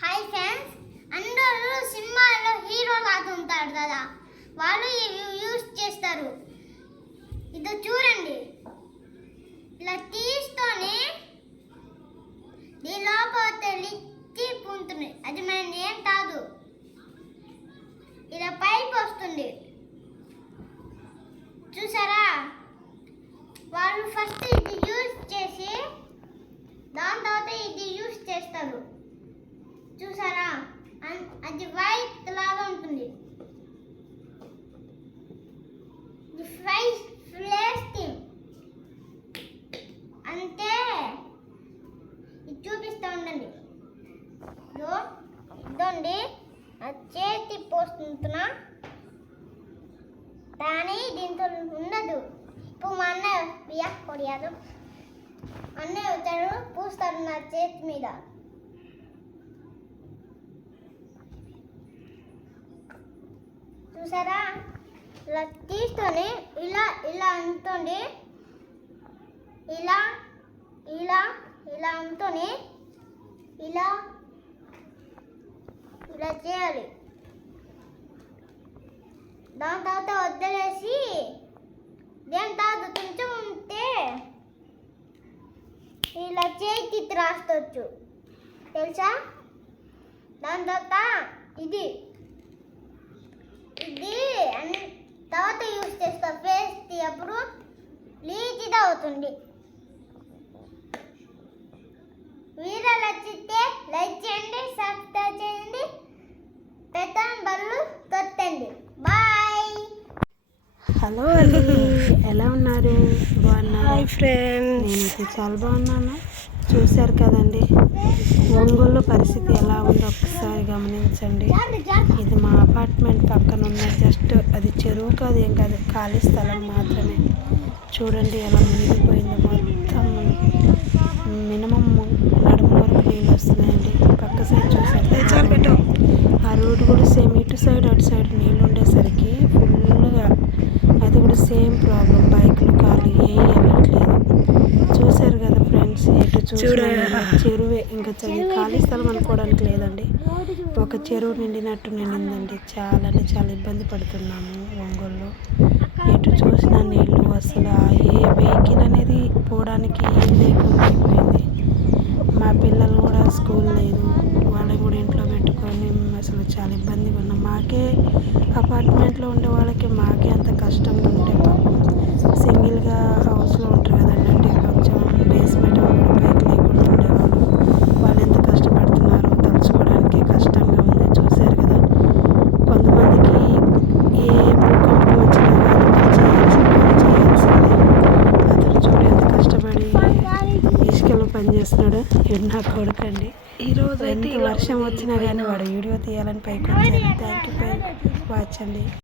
Hi friends, అందరూ సినిమాలో హీరోలు ఉంటారు కదా, వాళ్ళు యూజ్ చేస్తారు. ఇది చూడండి, ఇలా తీస్తూనే దీని లోపల లిచ్చి పుంటుంది. అది మన ఏం కాదు, ఇలా పైకి వస్తుంది. చూసారా, వాళ్ళు ఫస్ట్ ఇది యూజ్ చేసి దాని తర్వాత ఇది యూజ్ చేస్తారు. చూసారా, అది వైట్ లాగా ఉంటుంది. అంతే, ఇది చూపిస్తూ ఉండండి. ఇదండి చేతి పోస్తున్నా, కానీ దీంతో ఉండదు. ఇప్పుడు మా అన్నయ్య కొడియాదు, అన్నయ్య వచ్చాడు, పూస్తారు నా చేతి మీద. చూసారా, ఇలా తీస్తూనే ఇలా ఇలా అంటుంది, ఇలా ఇలా ఇలా అంటుంది, ఇలా ఇలా చేయాలి. దాని తర్వాత వదిలేసి దేని తర్వాత కొంచెం ఉంటే ఇలా చేతికి రాస్తవచ్చు, తెలుసా. దాని తర్వాత ఇది తర్వాత యూజ్ చేస్తా. ఫేస్ తీయప్పుడు లీచిగా అవుతుంది. వీడియో నచ్చితే లైక్ చేయండి, సబ్స్క్రైబ్ చేయండి, పెద్ద బల్లు కొట్టండి. బాయ్. హలో అండి, ఎలా ఉన్నారు? బాగున్నాను. హాయ్ ఫ్రెండ్స్, నేనైతే చాలా బాగున్నాను. చూశారు కదండి, ఒంగోలు పరిస్థితి ఎలా ఉందో ఒకసారి గమనించండి. ఇది మా అపార్ట్మెంట్ పక్కన ఉన్న జస్ట్ అది చెరువు కాదు, ఏం కాదు, ఖాళీ స్థలం మాత్రమే. చూడండి ఎలా మునిగిపోయిందో. మొత్తం మినిమం నడుము వరకు నీళ్ళు వస్తున్నాయండి. పక్క సైడ్ చూసారు, ఆ రోడ్డు కూడా సేమ్ ఇటు సైడ్ అటు సైడ్ నీళ్ళు ఉండేసరికి ఫుల్గా అది కూడా సేమ్ ప్రాబ్లం. బైక్లు కార్లు ఏం వెళ్ళట్లేదు. చూసారు కదా ఫ్రెండ్స్, ఎటు చూసినా చెరువే, ఇంకా ఖాళీ స్థలం అనుకోవడానికి లేదండి. ఒక చెరువు నిండినట్టు నిండిందండి. చాలా అంటే చాలా ఇబ్బంది పడుతున్నాము ఒంగోలులో. ఎటు చూసినా నీళ్ళు, అసలు ఏ వెహికల్ అనేది పోవడానికి ఏం లేకుండా అయిపోయింది. మా పిల్లలు కూడా స్కూల్ లేదు, వాళ్ళని కూడా ఇంట్లో పెట్టుకొని అసలు చాలా ఇబ్బందిగా ఉన్నాం. మాకే అపార్ట్మెంట్లో ఉండే వాళ్ళకి మాకే అంత కష్టంగా ఉంటే పాపం సింగిల్గా హౌస్లో ఉంటారు కదండి, అంటే కొంచెం బేస్మెంట్ పైకి లేకుండా ఉండేవాళ్ళు, వాళ్ళు ఎంత కష్టపడుతున్నారో తలుచుకోవడానికి కష్టంగా ఉంది. చూశారు కదా, కొంతమందికి ఏ భూకంపం వచ్చినా చేయాల్సిందే. అతను చూడు ఎంత కష్టపడి ఇసుకలో పనిచేస్తున్నాడు. ఇది నా కొడుకండి. ఈరోజు అయితే వర్షం వచ్చినా కానీ వాడు వీడియో తీయాలని పైకి వచ్చాడు. థ్యాంక్ యూ ఫర్ వాచ్ అండి.